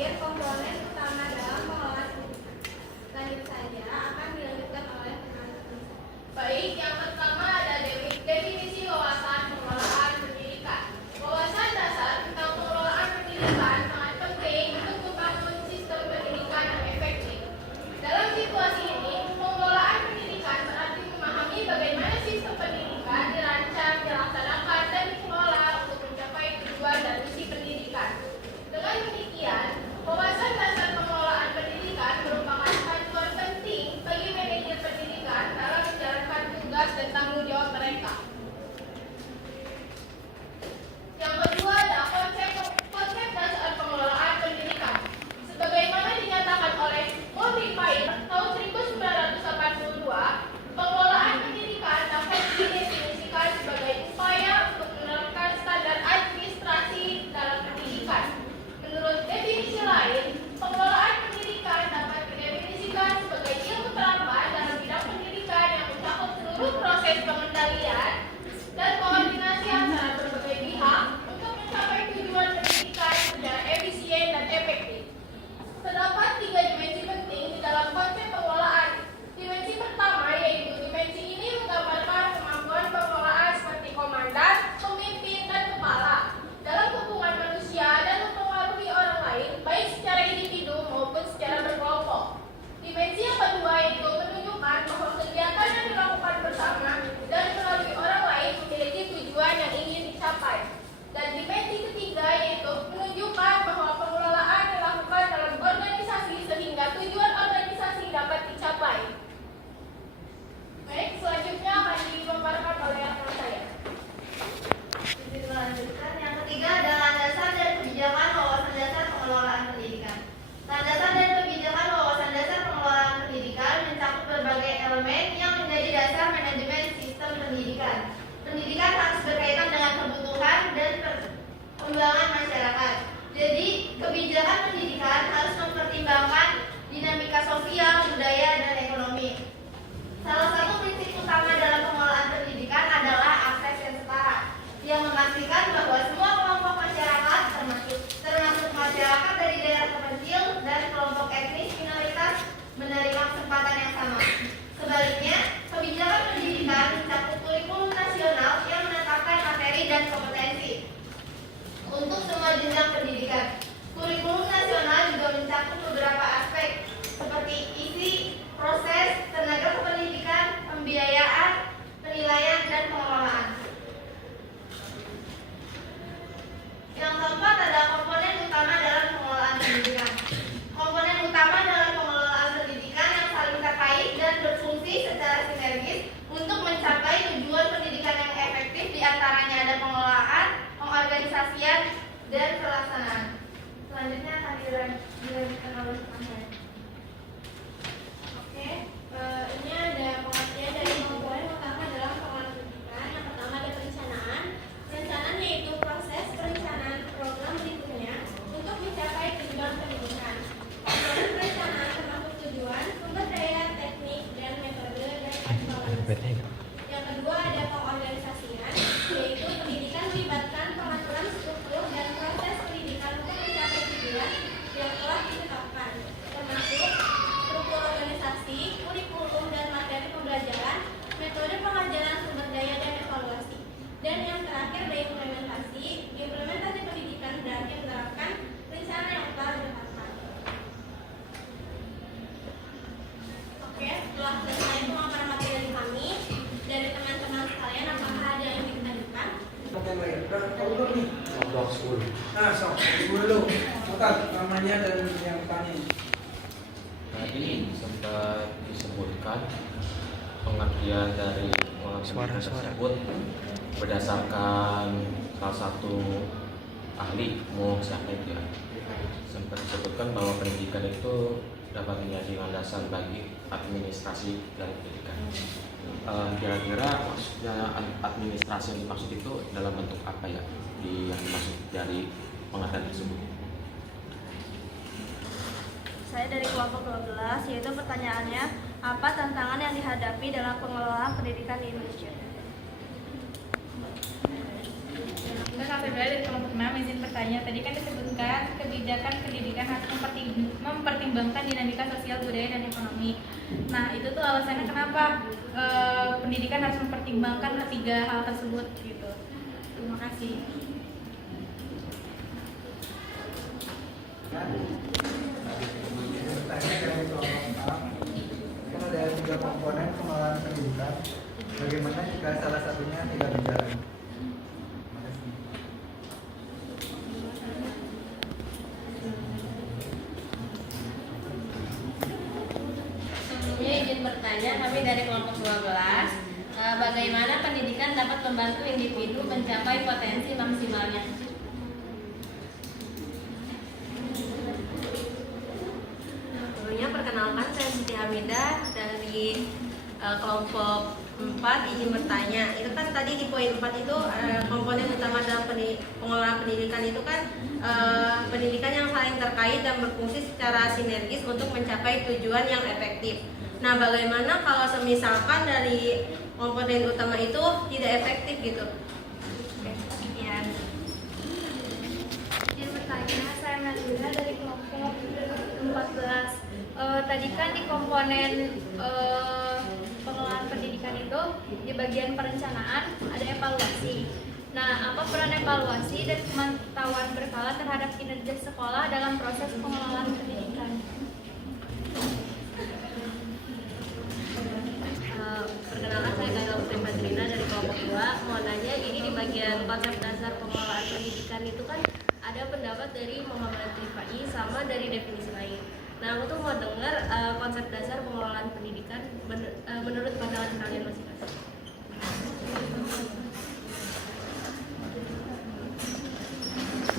terakhir, komponen utama dalam pengelolaan pendidikan. Lanjut saja akan dilanjutkan oleh teman-teman. Baik, yang pertama ada definisi wawasan pengelolaan pendidikan. Wawasan dasar tentang pengelolaan pendidikan sangat penting untuk membangun sistem pendidikan yang efektif. Dalam situasi ini, pengelolaan pendidikan berarti memahami bagaimana sistem pendidikan dirancang, dilaksanakan, dan dikelola untuk mencapai tujuan dan misi pendidikan. Dengan demikian, wawasan dasar pengelolaan pendidikan merupakan panduan penting bagi manajer pendidikan dalam menjalankan tugas dan tanggung jawab mereka. Yang kedua adalah konsep dasar pengelolaan pendidikan. Sebagaimana dinyatakan oleh Modifier tahun 1982, pengelolaan pendidikan dapat didefinisikan sebagai upaya untuk menerapkan standar administrasi dalam pendidikan. Menurut definisi lain, pengelolaan pendidikan dapat didefinisikan sebagai ilmu terapkan dalam bidang pendidikan yang mencakup seluruh proses pengendalian dan koordinasi antara berbagai pihak untuk mencapai tujuan pendidikan secara efisien dan efektif. Terdapat 3 dimensi penting di dalam konsep pengelolaan. Dimensi pertama yaitu dimensi ini menggambarkan kemampuan pengelolaan seperti komandan, pemimpin, dan kepala dalam hubungan manusia dan mempengaruhi orang lain baik secara individu maupun secara berkelompok. Dimensi yang kedua yaitu menunjukkan bahwa kegiatan yang dilakukan bersama dan melalui orang lain memiliki tujuan yang ingin dicapai. Dan dimensi ketiga yaitu menunjukkan bahwa pengelolaan dilakukan dalam organisasi sehingga tujuan organisasi dapat dicapai. Baik, selanjutnya akan dipaparkan oleh rekan saya. Dilanjutkan, yang ketiga adalah landasan dan kebijakan wawasan dasar pengelolaan pendidikan. Landasan dan kebijakan wawasan dasar pengelolaan pendidikan mencakup berbagai elemen yang menjadi dasar manajemen sistem pendidikan. Pendidikan harus berkaitan dengan kebutuhan dan perkembangan masyarakat. Jadi, kebijakan pendidikan harus mempertimbangkan dinamika sosial, budaya, dan ekonomi. Salah satu prinsip utama dalam pengelolaan pendidikan adalah akses yang setara, yang memastikan bahwa semua kelompok masyarakat termasuk masyarakat dari daerah terpencil dan kelompok etnis minoritas menerima kesempatan yang sama. Sebaliknya, kebijakan pendidikan mencakup kurikulum nasional yang menetapkan materi dan kompetensi untuk semua jenjang pendidikan. Kurikulum nasional juga mencakup beberapa aspek seperti isi, proses, tenaga kependidikan, pembiayaan, penilaian, dan pengelolaan. Yang keempat adalah komponen utama dalam pengelolaan pendidikan. Komponen utama dalam pengelolaan pendidikan yang saling terkait dan berfungsi secara sinergis untuk mencapai tujuan pendidikan yang efektif, diantaranya ada pengelolaan, pengorganisasian, dan pelaksanaan. Selanjutnya akan dilanjutkan oleh rekan saya. Oke, ini ada pengertian dari komponen utama dalam pengelolaan pendidikan. Yang pertama ada perencanaan. Perencanaan yaitu proses perencanaan program berikutnya untuk mencapai tujuan pendidikan. Komponen perencanaan termasuk tujuan, sumber daya, teknik, dan metode dan evaluasi. Yang kedua ada pengorganisasian, yaitu pendidikan melibatkan pengaturan struktur dan proses pendidikan untuk mencapai tujuan yang telah ditetapkan, termasuk struktur organisasi, kurikulum dan materi pembelajaran, metode pengajaran, sumber daya, dan evaluasi. Dan yang terakhir ada implementasi. Implementasi pendidikan berarti menerapkan rencana yang telah ditetapkan. Oke, setelah selesai pemaparan materi dari kami, dari teman-teman sekalian, apakah ada yang ingin ditanyakan? Oke, baik. Kalau nih, Blok 10. nah, sok dulu. Catat namanya dan yang tanya. Nah, ini sempat disebutkan pengertian dari pengertian tersebut berdasarkan salah satu ahli siapa itu ya, sempat disebutkan bahwa pendidikan itu dapat menjadi landasan bagi administrasi dan pendidikan. Kira-kira maksudnya administrasi yang dimaksud itu dalam bentuk apa ya, yang dimaksud dari pengertian tersebut? Saya dari kelompok 12, yaitu pertanyaannya, apa tantangan yang dihadapi dalam pengelolaan pendidikan di Indonesia? Kak Februari dari kelompok 6 izin bertanya. Tadi kan disebutkan kebijakan pendidikan harus mempertimbangkan dinamika sosial, budaya, dan ekonomi. Nah, itu tuh alasannya kenapa pendidikan harus mempertimbangkan ketiga hal tersebut gitu. Terima kasih. Bertanya dari kelompok A, kan ada 3 komponen pengelolaan pendidikan. Bagaimana jika salah satunya tidak berjalan? Terima kasih. Sebelumnya izin bertanya, kami dari kelompok 12, bagaimana pendidikan dapat membantu individu mencapai potensi maksimalnya? Sebelumnya perkenalkan, saya Siti Hamidah dari kelompok 4, izin bertanya. Itu kan tadi di poin 4 itu komponen utama dalam pengelolaan pendidikan itu kan pendidikan yang saling terkait dan berfungsi secara sinergis untuk mencapai tujuan yang efektif. Nah, bagaimana kalau semisalkan dari komponen utama itu tidak efektif gitu? Oke, sekian. Izin bertanya, saya Nadira dari kelompok 14. Tadi kan di komponen pengelolaan pendidikan itu di bagian perencanaan ada evaluasi. Nah, apa peran evaluasi dan pemantauan berkala terhadap kinerja sekolah dalam proses pengelolaan pendidikan? Perkenalkan, saya Gagal Putri Madrina dari kelompok 2. Mau nanya, ini di bagian konsep dasar pengelolaan pendidikan itu kan ada pendapat dari Muhammad Rifai sama dari definisi lain. Nah, aku tuh mau dengar konsep dasar pengelolaan pendidikan menurut pandangan kalian masing-masing.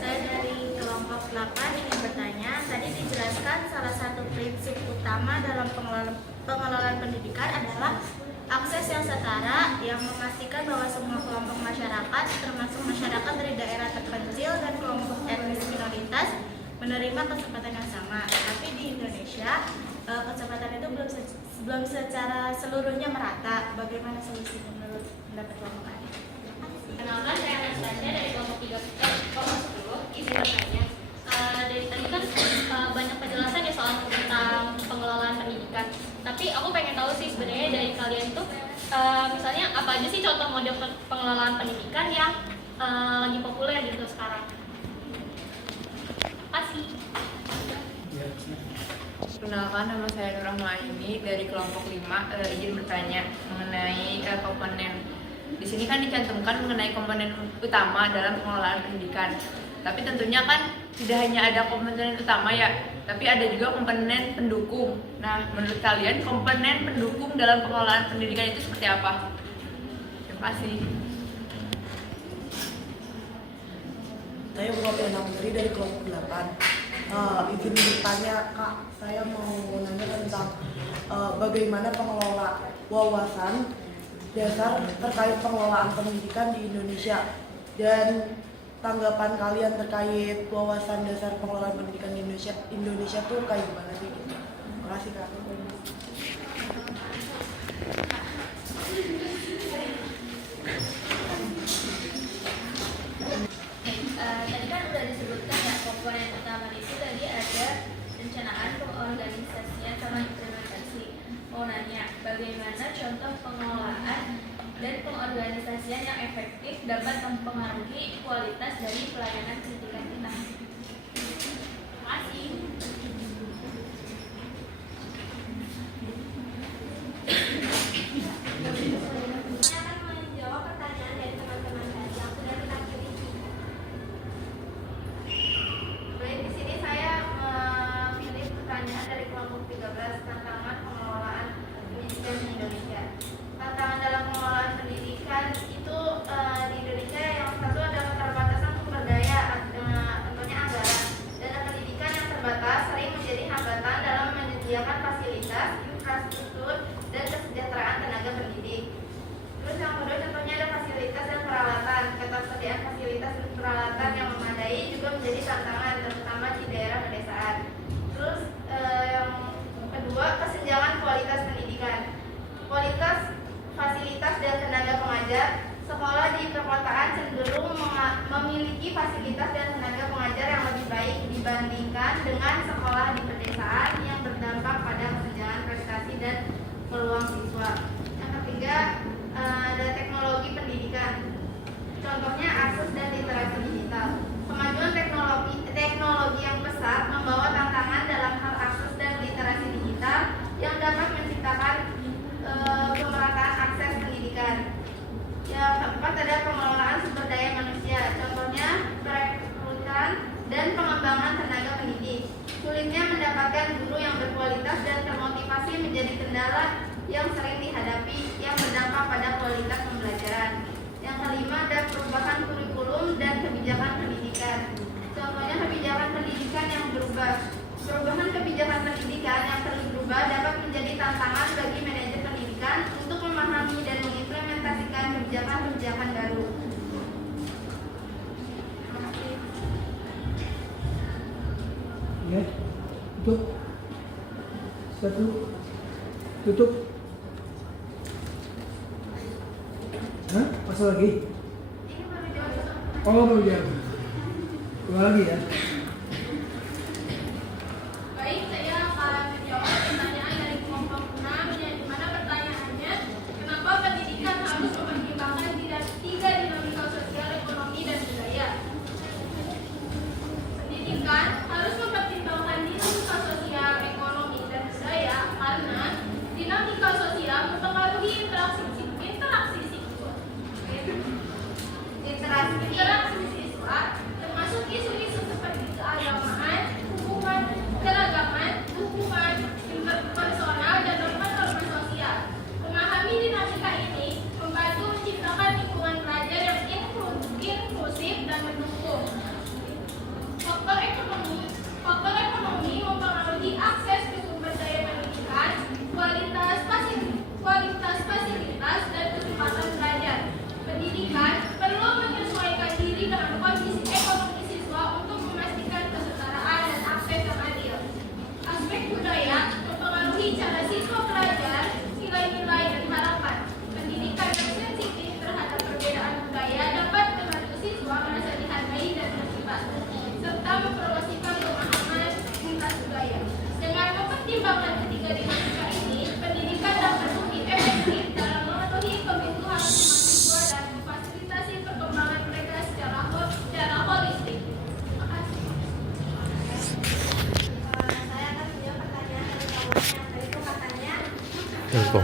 Saya dari kelompok 8 ingin bertanya, tadi dijelaskan salah satu prinsip utama dalam pengelolaan pendidikan adalah akses yang setara yang memastikan bahwa semua kelompok masyarakat, termasuk masyarakat dari daerah terpencil dan kelompok etnis minoritas, menerima kesempatan yang sama. Tapi di Indonesia kesempatan itu belum secara seluruhnya merata. Bagaimana solusinya menurut pendapat kelompok Anda? Kenalkan, saya Anastasia dari kelompok 10. Izin bertanya. Dari tadi kan banyak penjelasan ya soal tentang pengelolaan pendidikan. Tapi aku pengen tahu sih sebenarnya dari kalian tuh misalnya apa aja sih contoh model pengelolaan pendidikan yang lagi populer gitu sekarang? Kasih. Perkenalkan, nama saya Nur Rahmaini dari kelompok 5. Izin bertanya mengenai komponen. Di sini kan dicantumkan mengenai komponen utama dalam pengelolaan pendidikan. Tapi tentunya kan tidak hanya ada komponen utama ya, tapi ada juga komponen pendukung. Nah, menurut kalian komponen pendukung dalam pengelolaan pendidikan itu seperti apa? Terima kasih. Saya Muhammad Putri dari kelompok 8. Izin bertanya, Kak, saya mau nanya tentang bagaimana pengelola wawasan dasar terkait pengelolaan pendidikan di Indonesia dan tanggapan kalian terkait wawasan dasar pengelolaan pendidikan di Indonesia tuh kayak gimana sih? Terima kasih, Kak. Tadi kan udah disebutkan ya komponen utama itu tadi ada perencanaan, pengorganisasian, sama implementasi. Mau nanya, bagaimana contoh pengelolaan dan pengorganisasian yang efektif dapat mempengaruhi kualitas dari pelayanan pendidikan kita? Terima kasih. Saya akan menjawab pertanyaan dari teman-teman tadi yang sudah kita pilih. Baik, di sini saya memilih pertanyaan dari kelompok 13, tantangan pengelolaan pendidikan di Indonesia. Tantangan dalam pengelolaan pendidikan itu di Indonesia yang satu adalah keterbatasan sumber daya, contohnya anggaran. Dana pendidikan yang terbatas sering menjadi hambatan dalam menyediakan fasilitas, infrastruktur, dan kesejahteraan tenaga pendidik. Terus yang kedua contohnya ada fasilitas dan peralatan. Ketersediaan fasilitas dan peralatan yang memadai juga menjadi tantangan, terutama di daerah pedesaan. Terus yang kedua, kesenjangan kualitas pendidikan. Kualitas fasilitas dan tenaga pengajar. Sekolah di perkotaan cenderung memiliki fasilitas dan tenaga pengajar yang lebih baik dibanding dengan sekolah di pedesaan yang berdampak pada kesenjangan prestasi dan peluang siswa. Yang ketiga, ada teknologi pendidikan. Contohnya akses dan literasi digital. Kemajuan teknologi yang pesat membawa tantangan dalam hal akses dan literasi digital yang dapat menciptakan pemerataan akses pendidikan. Yang keempat, ada pengelolaan sumber daya manusia. Contohnya perekrutan dan pengembangan tenaga pendidik. Sulitnya mendapatkan guru yang berkualitas dan termotivasi menjadi kendala yang sering dihadapi yang berdampak pada kualitas pembelajaran. Yang kelima, ada perubahan kurikulum dan kebijakan pendidikan. Contohnya kebijakan pendidikan yang berubah. Perubahan kebijakan pendidikan yang perlu berubah dapat menjadi tantangan bagi manajer pendidikan untuk memahami dan mengimplementasikan kebijakan-kebijakan baru. Ya, tutup. Satu, tutup. Hah? Pasal lagi? Oh, baru jawab. Dua lagi ya. Baik, saya akan menjawab pertanyaan dari kelompok 6 yang dimana pertanyaannya, kenapa pendidikan harus mempertimbangkan tiga dinamika sosial, ekonomi, dan budaya? Pendidikan harus mempertimbangkan dinamika sosial, ekonomi, dan budaya karena dinamika sosial mempengaruhi interaksi siswa, termasuk isu-isu seperti keagamaan, hubungan keragaman, hubungan interpersonal, dan norma-norma sosial. Memahami dinamika ini membantu menciptakan lingkungan belajar yang inklusif dan mendukung. Faktor ekonomi mempengaruhi akses ke sumber daya pendidikan, kualitas fasilitas, dan kesempatan belajar. Pendidikan perlu menyesuaikan diri dengan kondisi ekonomi siswa untuk memastikan kesetaraan dan akses yang adil. Aspek budaya mempengaruhi cara siswa belajar, nilai-nilai, dan harapan. Pendidikan yang sensitif terhadap perbedaan budaya dapat membantu siswa merasa dihargai dan terlibat, serta mempromosikan pemahaman lintas budaya. Dengan mempertimbangkan ketiga dinamika ini, pendidikan dapat lebih efektif dalam memenuhi kebutuhan mahasiswa dan memfasilitasi perkembangan mereka secara holistik. Terima kasih. Saya akan menjawab pertanyaan dari kawan yang tadi itu katanya Info.